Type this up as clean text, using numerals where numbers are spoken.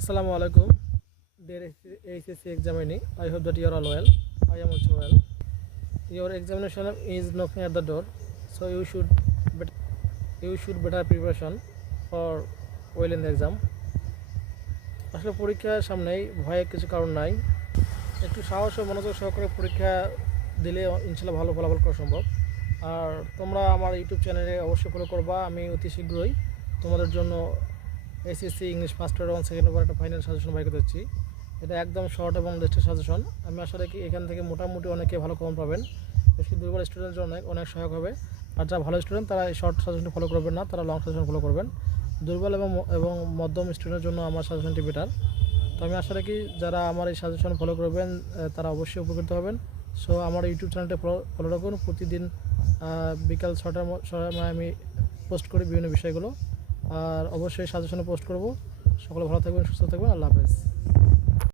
Assalamu alaikum, dear ACC examinee. I hope that you are all well. I am also well. Your examination is knocking at the door, so you should better preparation for well in the exam. আসলে পরীক্ষার সামনেই ভয়ের কিছু কারণ নাই। একটু সাহস ও মনোযোগ সহকারে পরীক্ষা দিলে ইনশাল্লাহ ভালো ফলাফল করা সম্ভব। আর তোমরা আমার ইউটিউব চ্যানেলে অবশ্যই ফলো করবা। আমি অতি শীঘ্রই তোমাদের জন্য এসএসসি ইংলিশ ফার্স্ট পেপার এবং সেকেন্ড পেপার একটা ফাইনাল সাজেশন বাইর করতে যাচ্ছি। এটা একদম শর্ট এবং লেটেস্ট সাজেশন। আমি আশা রাখি এখান থেকে মোটামুটি অনেকে ভালো কমন পাবেন। বেশি দুর্বল স্টুডেন্টের জন্য অনেক সহায়ক হবে। আর যারা ভালো স্টুডেন্ট তারা এই শর্ট সাজেশনটি ফলো করবেন না, তারা লং সাজেশন ফলো করবেন। দুর্বল এবং মধ্যম স্টুডেন্টের জন্য আমার সাজেশনটি বেটার। তো আমি আশা রাখি যারা আমার এই সাজেশন ফলো করবেন তারা অবশ্যই উপকৃত হবেন। সো আমার ইউটিউব চ্যানেলটা ফলো রাখুন। প্রতিদিন বিকাল 6টার সময় আমি পোস্ট করি বিভিন্ন বিষয়গুলো। আর অবশ্যই সাজেশনে পোস্ট করব। সকলে ভালো থাকবেন, সুস্থ থাকবেন। আল্লাহ হাফেজ।